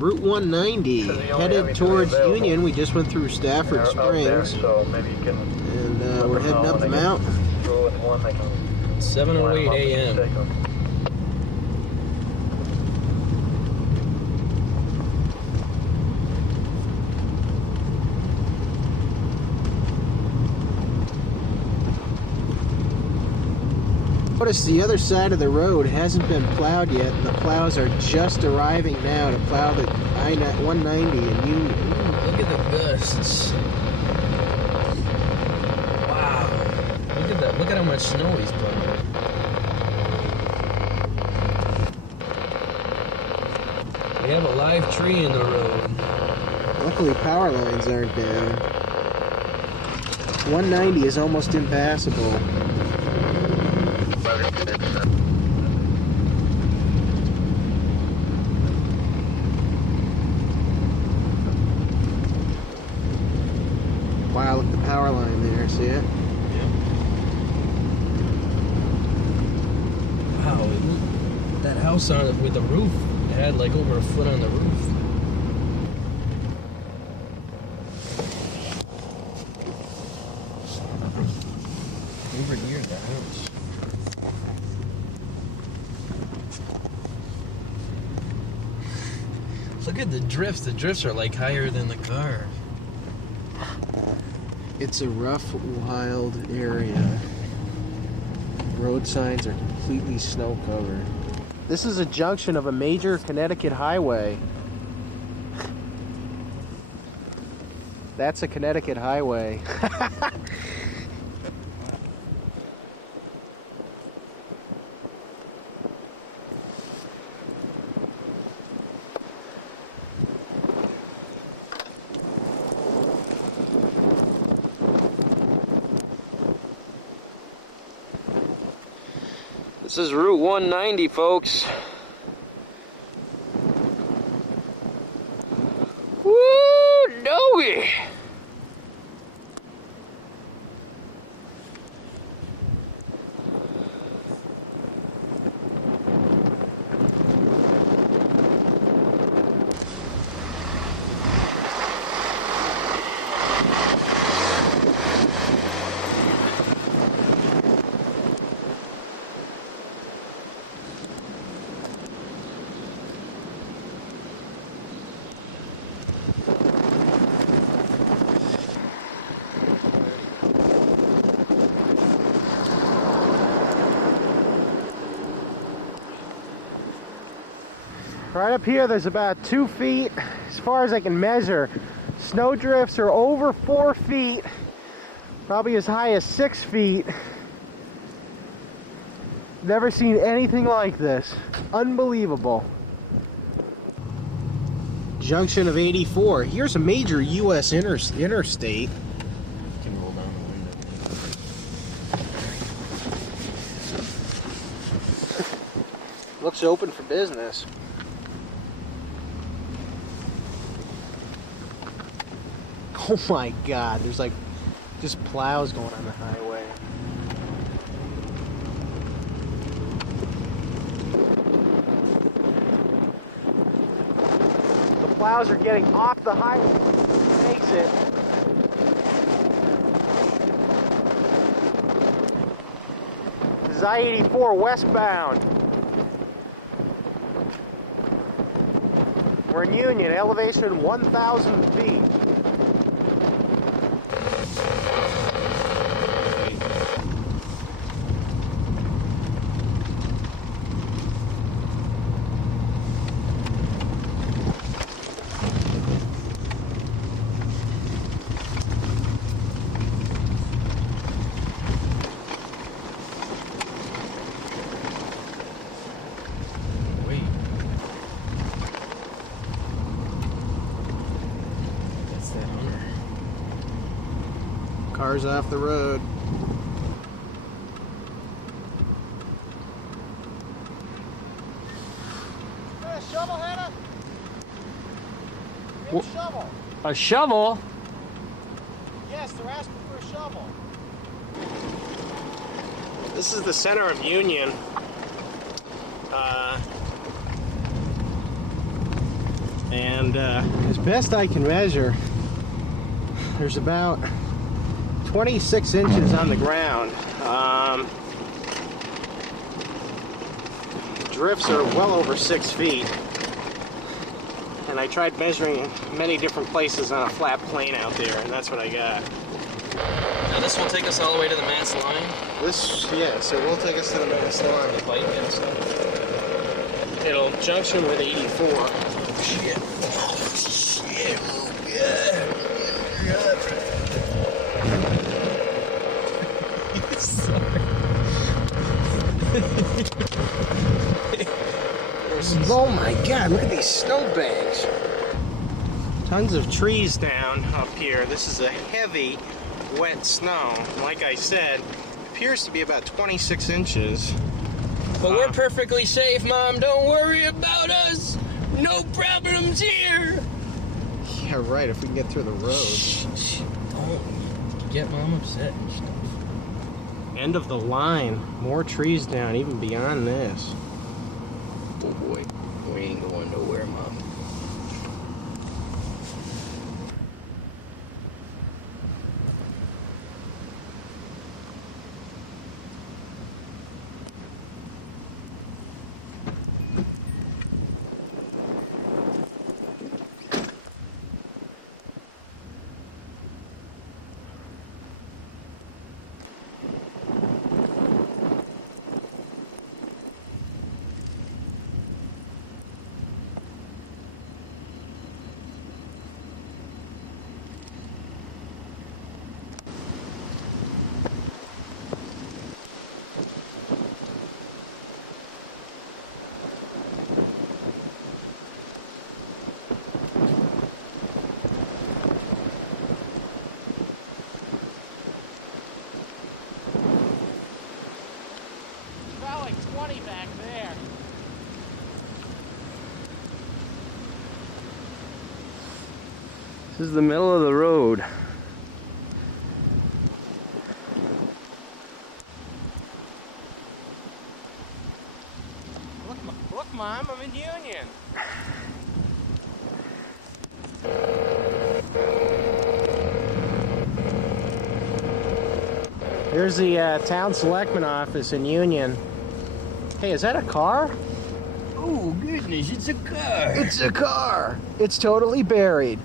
Route 190, headed towards Union. We just went through Stafford Springs, and we're heading up the mountain. 7:08 a.m. Notice the other side of the road hasn't been plowed yet, and the plows are just arriving now to plow the I-190 in Union. Look at the gusts. Wow. Look at that. Look at how much snow he's plowing. We have a live tree in the road. Luckily, power lines aren't down. 190 is almost impassable. Wow, look at the power line there, see it? Yeah. Wow, that house on it with the roof, it had like over a foot on the roof. Over near the house. Look at the drifts. The drifts are like higher than the car. It's a rough, wild area. Road signs are completely snow covered. This is a junction of a major Connecticut highway. That's a Connecticut highway. This is Route 190, folks. Woo, doughy! Right up here, there's about 2 feet, as far as I can measure. Snow drifts are over 4 feet, probably as high as 6 feet. Never seen anything like this. Unbelievable. Junction of 84. Here's a major U.S. interstate. Can roll down the window. Looks open for business. Oh my God, there's like just plows going on the highway. The plows are getting off the highway. Makes it. This is I-84 westbound. We're in Union, elevation 1,000 feet. Cars off the road. A shovel, Hannah? Wha- A shovel. A shovel? Yes, they're asking for a shovel. This is the center of Union. And as best I can measure, there's about 26 inches on the ground. Drifts are well over 6 feet. And I tried measuring many different places on a flat plane out there, and that's what I got. Now this will take us all the way to the mast line. Yeah, so we'll take us to the mast line. The Pike and stuff. It'll junction with 84. Shit. Oh, shit. Yeah. Oh my god, look at these snowbanks. Tons of trees down up here. This is a heavy, wet snow. Like I said, appears to be about 26 inches. But we're perfectly safe, Mom. Don't worry about us. No problems here. Yeah, right, if we can get through the road. Don't get Mom upset and stuff. End of the line. More trees down, even beyond this. Oh boy, we ain't going nowhere, Mom. Like 20 back there. This is the middle of the road. Look, Mom, I'm in Union. Here's the town selectman office in Union. Hey, is that a car? Oh goodness, it's a car. It's a car. It's totally buried.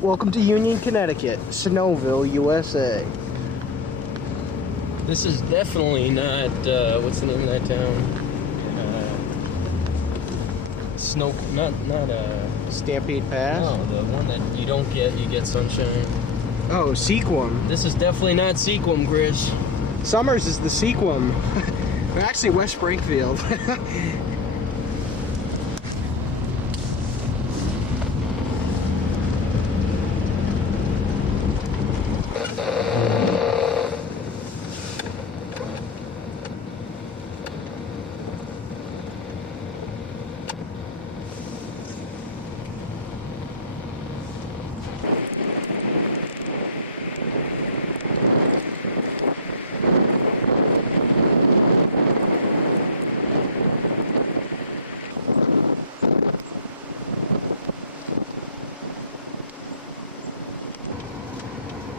Welcome to Union, Connecticut, Snowville, USA. This is definitely not, what's the name of that town? Stampede Pass? No, the one that you don't get, you get Sunshine. Oh, Sequim. This is definitely not Sequim, Chris. Summers is the Sequim. Actually, West Springfield.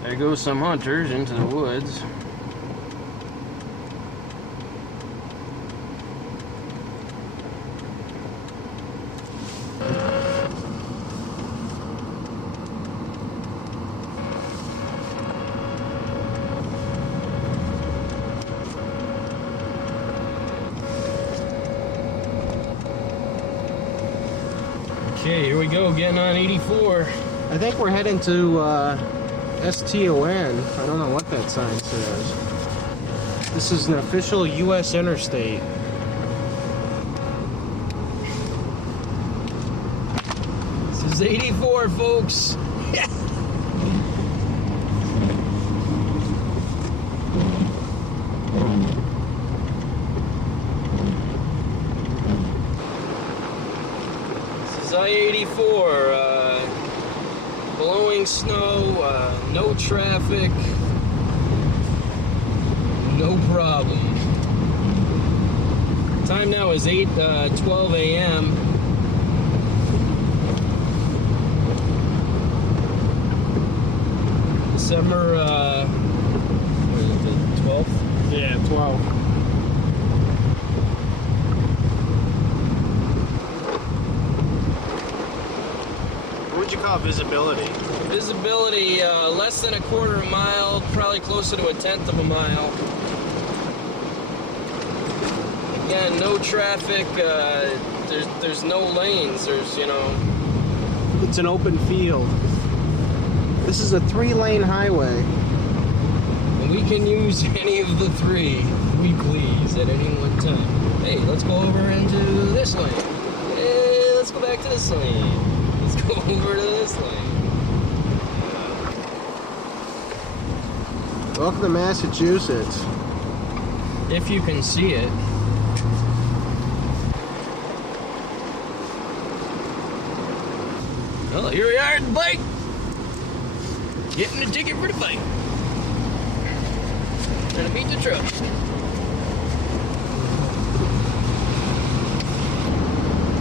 There go some hunters into the woods. Okay, here we go, getting on 84. I think we're heading to STON. I don't know what that sign says. This is an official U.S. interstate. This is 84, folks. This is I-84. Blowing snow, no traffic, no problem. Time now is 8:12 a.m. December, what is it, the 12th? Yeah, 12. What would you call visibility? Visibility, less than a quarter of a mile, probably closer to a tenth of a mile. Again, no traffic, there's no lanes, there's, you know... It's an open field. This is a 3-lane highway. And we can use any of the 3 weeklies at any one time. Hey, let's go over into this lane. Hey, let's go back to this lane. Let's go over to this lane. Welcome to Massachusetts. If you can see it. Well, here we are at the bike. Getting a ticket for the bike. Trying to beat the truck.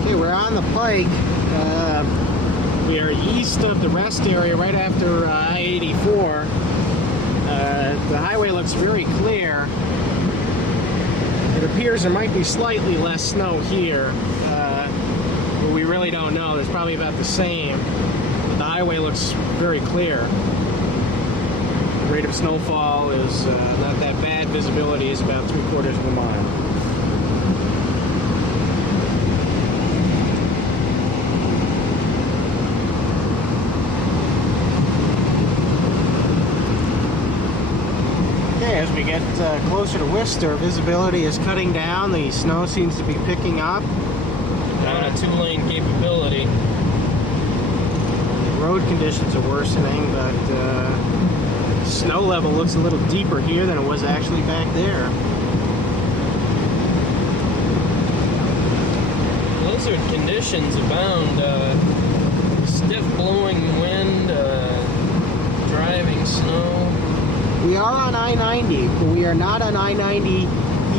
Okay, we're on the Pike. We are east of the rest area, right after I-84. The highway looks very clear. It appears there might be slightly less snow here, but we really don't know. There's probably about the same. But the highway looks very clear. The rate of snowfall is not that bad. Visibility is about 3/4 of a mile. As we get closer to Worcester, visibility is cutting down. The snow seems to be picking up. On a 2-lane capability. Road conditions are worsening, but snow level looks a little deeper here than it was actually back there. Blizzard conditions abound. Stiff blowing wind, driving snow. We are on I-90, but we are not on I-90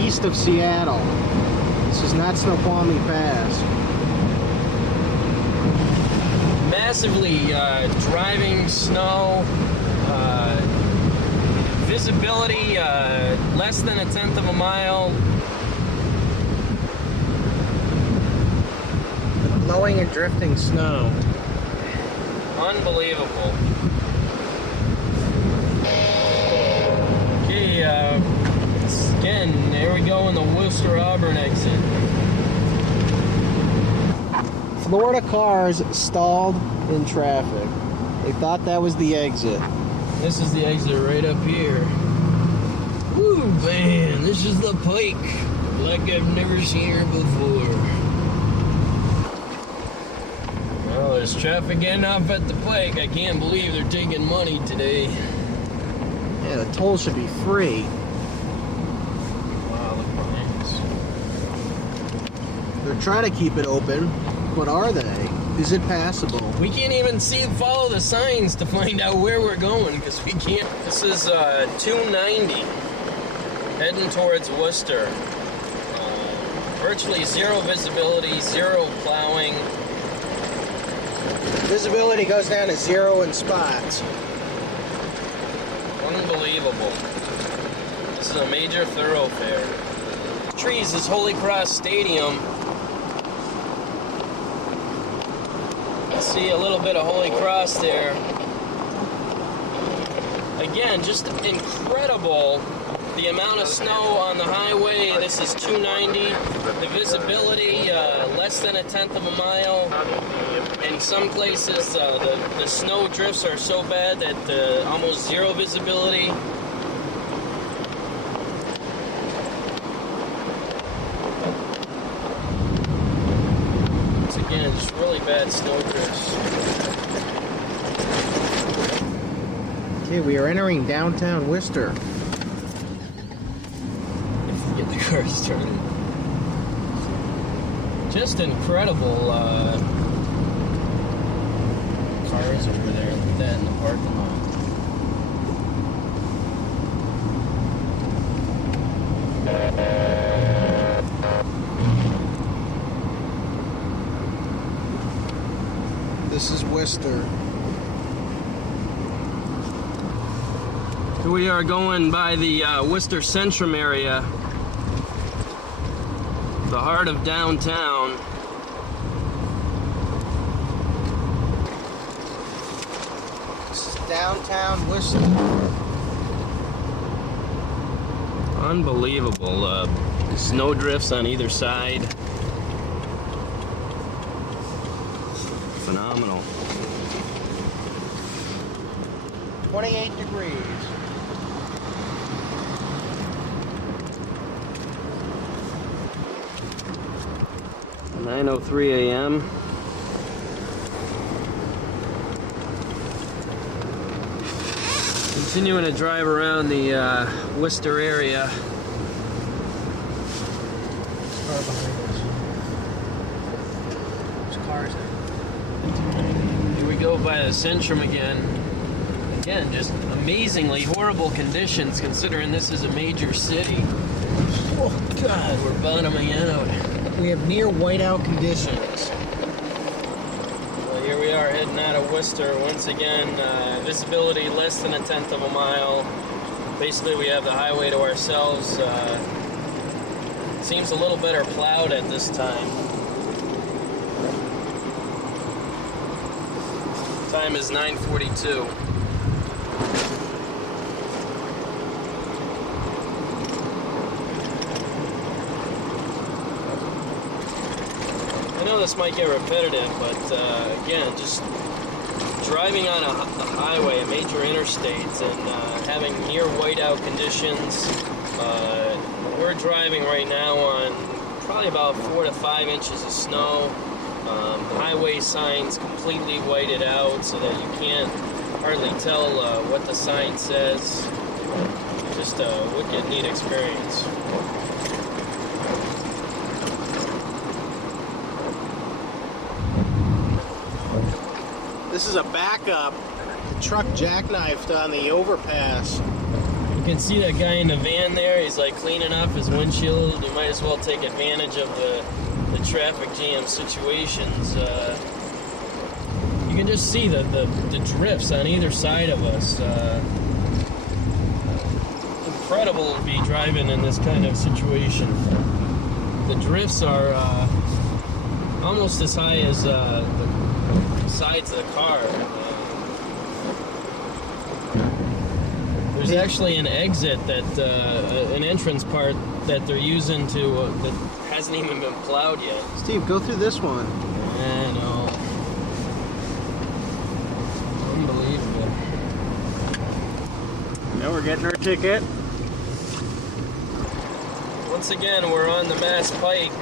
east of Seattle. This is not Snoqualmie Pass. Massively driving snow. Visibility less than a tenth of a mile. Blowing and drifting snow. Unbelievable. Okay, again, there we go in the Worcester-Auburn exit. Florida cars stalled in traffic. They thought that was the exit. This is the exit right up here. Woo, man, this is the Pike, like I've never seen her before. Well, there's traffic getting off at the Pike. I can't believe they're taking money today. Yeah, the toll should be free. Wow, look behind us. They're trying to keep it open, but are they? Is it passable? We can't even follow the signs to find out where we're going because we can't. This is 290 heading towards Worcester. Virtually zero visibility, zero plowing. Visibility goes down to 0 in spots. Unbelievable. This is a major thoroughfare. Trees is Holy Cross Stadium. See a little bit of Holy Cross there. Again, just incredible the amount of snow on the highway. This is 290. The visibility less than a tenth of a mile. In some places, the snow drifts are so bad that almost zero visibility. Again, just really bad snow drifts. Okay, we are entering downtown Worcester. If we get the car started. Just incredible cars over there. Look at that in the parking lot. This is Worcester. We are going by the Worcester Centrum area, the heart of downtown. This is downtown Worcester. Unbelievable. Snow drifts on either side. Phenomenal. 28 degrees. At 9:03 a.m. Continuing to drive around the Worcester area. Car behind us. There's cars there. Here we go by the Centrum again. Again, just amazingly horrible conditions considering this is a major city. Oh, God. We're bottoming out. We have near whiteout conditions. Well, here we are heading out of Worcester. Once again, visibility less than 1/10 of a mile. Basically, we have the highway to ourselves. Seems a little better plowed at this time. Time is 9:42. I know this might get repetitive, but again, just driving on a highway, a major interstate, and having near whiteout conditions. We're driving right now on probably about 4 to 5 inches of snow. Highway signs completely whited out so that you can't hardly tell what the sign says. Just a wicked neat experience. This is a backup. The truck jackknifed on the overpass. You can see that guy in the van there. He's like cleaning off his windshield. You might as well take advantage of the traffic jam situations. You can just see the drifts on either side of us. Incredible to be driving in this kind of situation. The drifts are almost as high as the sides of the car. There's actually an exit that, an entrance part that they're using to, that hasn't even been plowed yet. Steve, go through this one. I know. Unbelievable. Now we're getting our ticket. Once again, we're on the Mass Pike.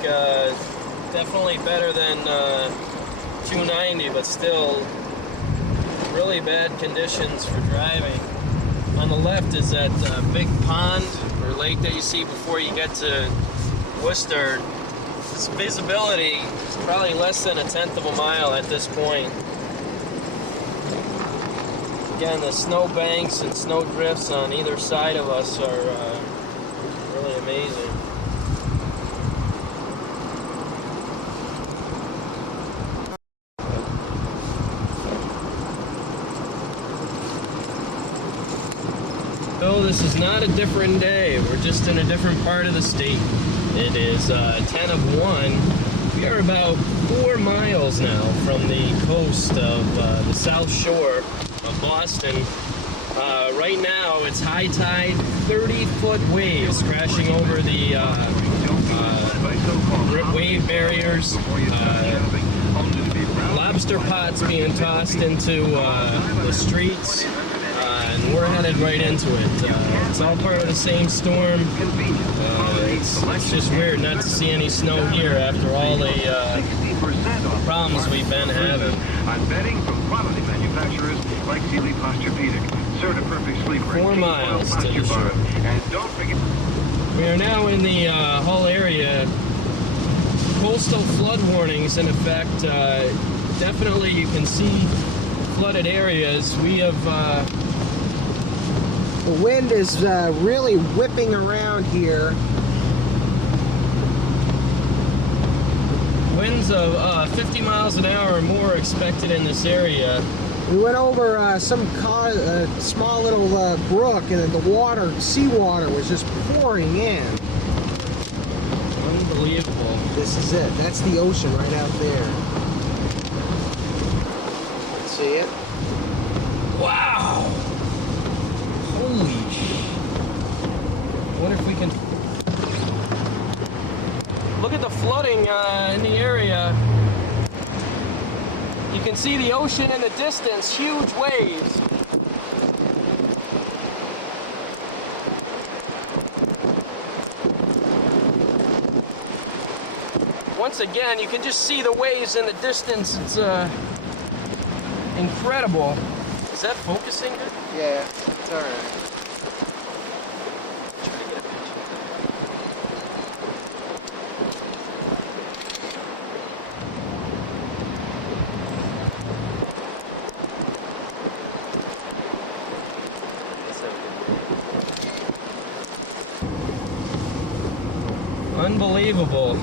Definitely better than 290, but still really bad conditions for driving. On the left is that big pond or lake that you see before you get to Worcester. This visibility is probably less than 1/10 of a mile at this point. Again, the snow banks and snow drifts on either side of us are really amazing. So this is not a different day. We're just in a different part of the state. It is 10 of 1. We are about 4 miles now from the coast of the South Shore of Boston. Right now it's high tide, 30-foot waves crashing over the wave barriers. Lobster pots being tossed into the streets. And we're headed right into it. It's all part of the same storm. It's just weird not to see any snow here after all the problems we've been having. I'm betting from quality manufacturers like Sealy Posturepedic. Certa Perfect Sleep for 4 miles to the shore. And don't forget. We are now in the Hull area. Coastal flood warnings in effect. Definitely you can see flooded areas. We have The wind is really whipping around here. winds of 50 miles an hour or more expected in this area. We went over some small little brook, and the water, seawater, was just pouring in. Unbelievable. This is it. That's the ocean right out there. See it? Wow! Holy sh! What if we can... Look at the flooding in the area. You can see the ocean in the distance, huge waves. Once again, you can just see the waves in the distance. It's incredible. Is that focusing good? Yeah, it's all right. Try to get a picture. Unbelievable.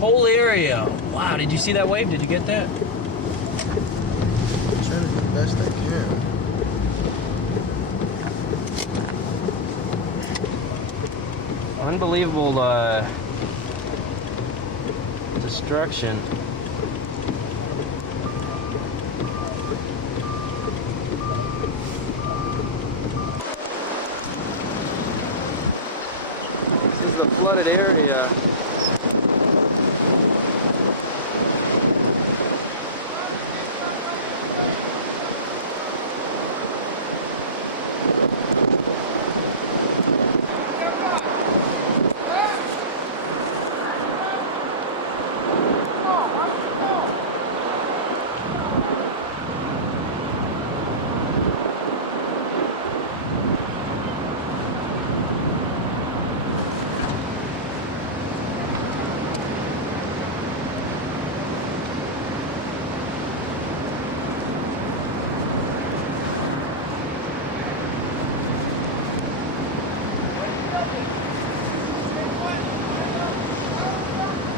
Whole area. Wow, did you see that wave? Did you get that? I'm trying to do the best I can. Unbelievable destruction. This is the flooded area.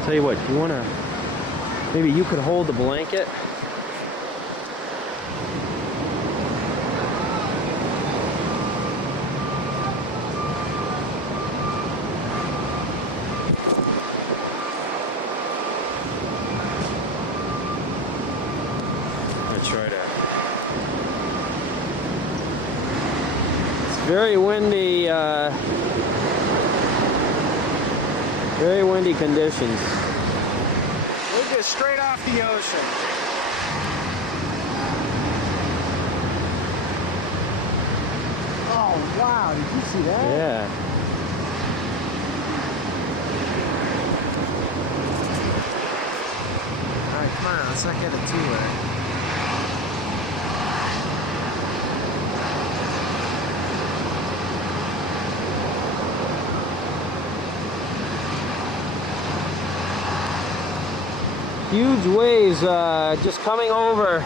Tell you what, you wanna, maybe you could hold the blanket. It's very windy, very windy conditions. We're just straight off the ocean. Oh, wow. Did you see that? Yeah. All right, come on. Let's not get it too wet. Huge waves just coming over.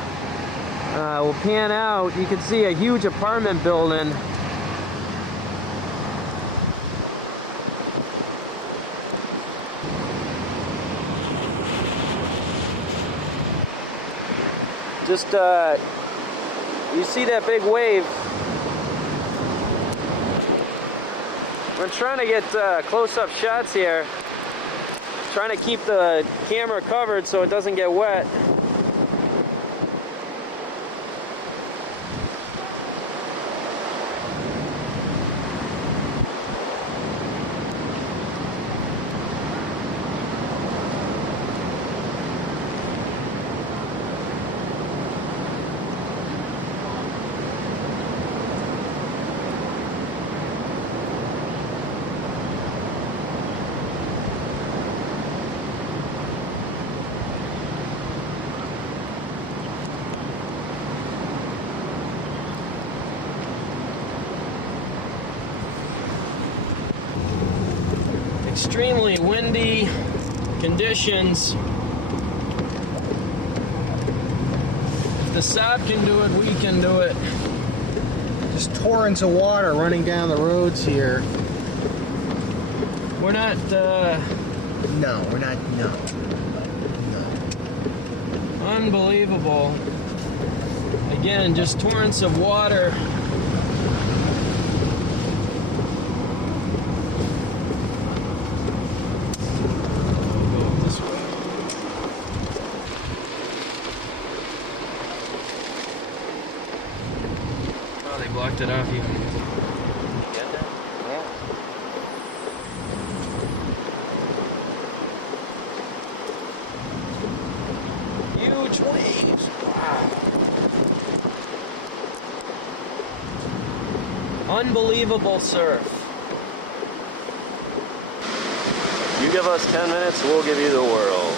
We'll pan out. You can see a huge apartment building. Just, you see that big wave. We're trying to get close-up shots here. Trying to keep the camera covered so it doesn't get wet. Extremely windy conditions. If the Saab can do it, we can do it. Just torrents of water running down the roads here. We're not, No, we're not. No. unbelievable. Again, just torrents of water. We'll go this way. Oh, they blocked it off even. Get that? Yeah. Huge waves. Wow. Unbelievable surf. You give us 10 minutes, we'll give you the world.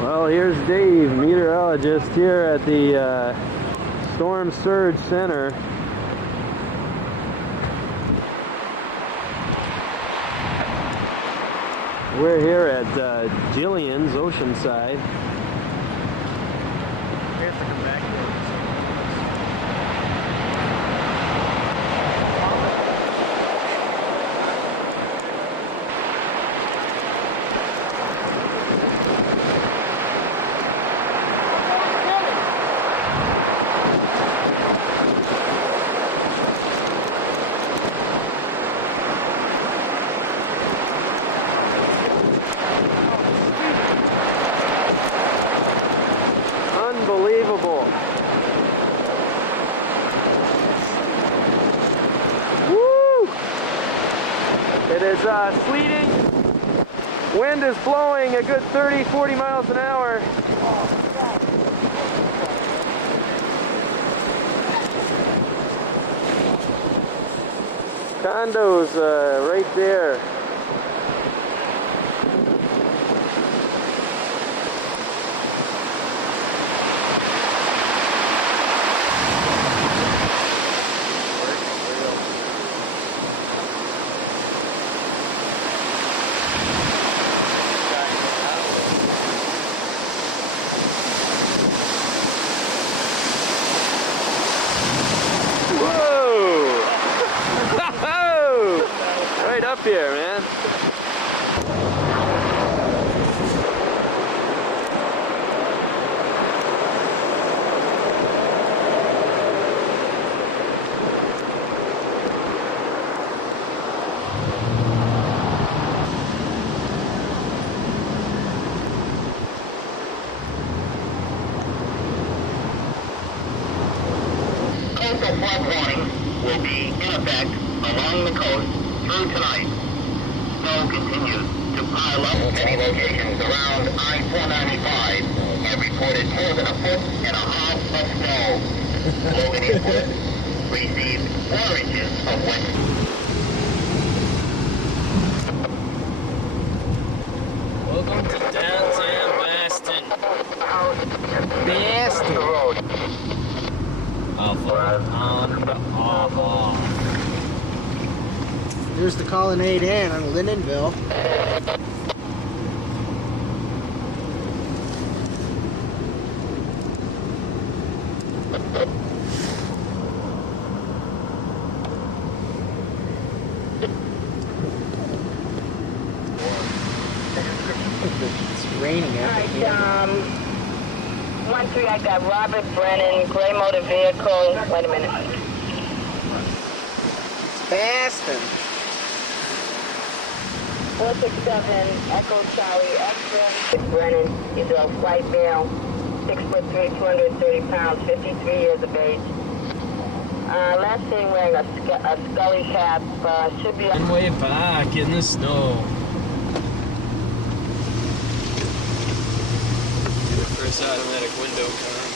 Well, here's Dave, meteorologist here at the Storm Surge Center. We're here at Jillian's Oceanside. We have to come back here. Unbelievable. Woo! It is sleeting. Wind is blowing a good 30-40 miles an hour. Condos right there. Up here, man. Coastal flood warning will be in effect along the coast through tonight. Snow continues to pile up. Many locations around I-495 have reported more than 1.5 feet of snow. Logan Eastwood received 4 inches of wet. Welcome to downtown Boston. Boston. There's the Colonnade Inn on Lindenville. It's raining out here. 1-3, I got Robert Brennan, gray motor vehicle. Wait a minute. Boston. 467, Echo Charlie Extra. Brennan, he's a white male, 6'3", 230 pounds, 53 years of age. Last seen wearing a scully cap, should be... And way back in the snow. First automatic window come.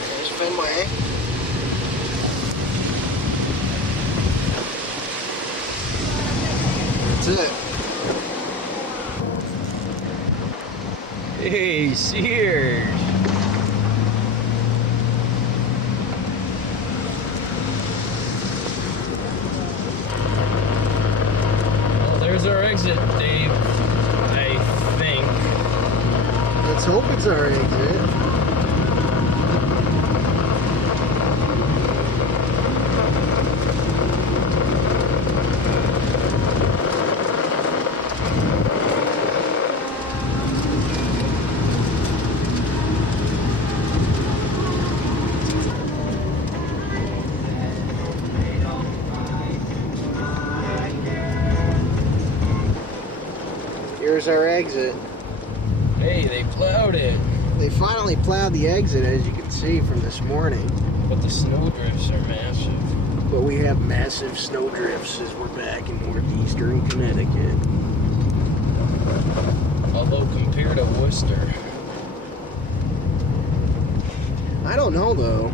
There's Fenway. That's it. Hey, Sears. There's our exit, Dave. I think. Let's hope it's our exit. Here's our exit. Hey, they plowed it. They finally plowed the exit, as you can see from this morning. But the snow drifts are massive. But we have massive snow drifts as we're back in northeastern Connecticut. Although compared to Worcester. I don't know though.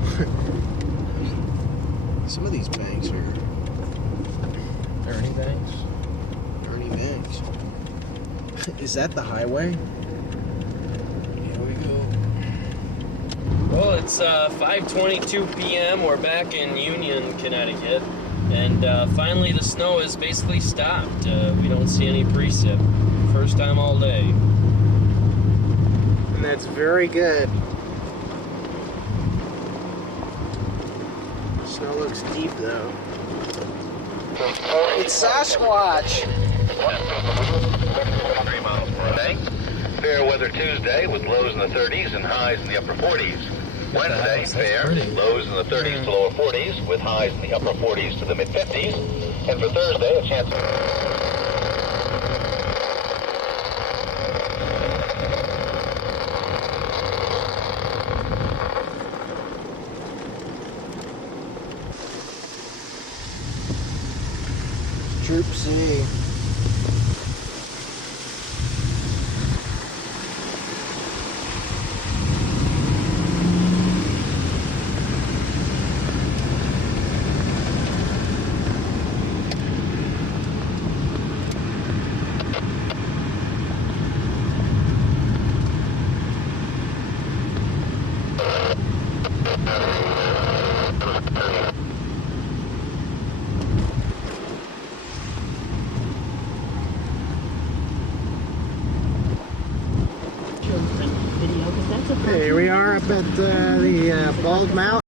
Some of these banks are Ernie Banks. Ernie Banks. Is that the highway? Here we go. Well, it's 5:22 p.m. We're back in Union, Connecticut. And finally the snow has basically stopped. We don't see any precip. First time all day. And that's very good. Snow looks deep though. It's Sasquatch. 3 miles per day. Fair weather Tuesday with lows in the 30s and highs in the upper 40s. Wednesday, fair, lows in the 30s to lower 40s with highs in the upper 40s to the mid 50s. And for Thursday, a chance Troop C. Here we are up at the Bald Mountain.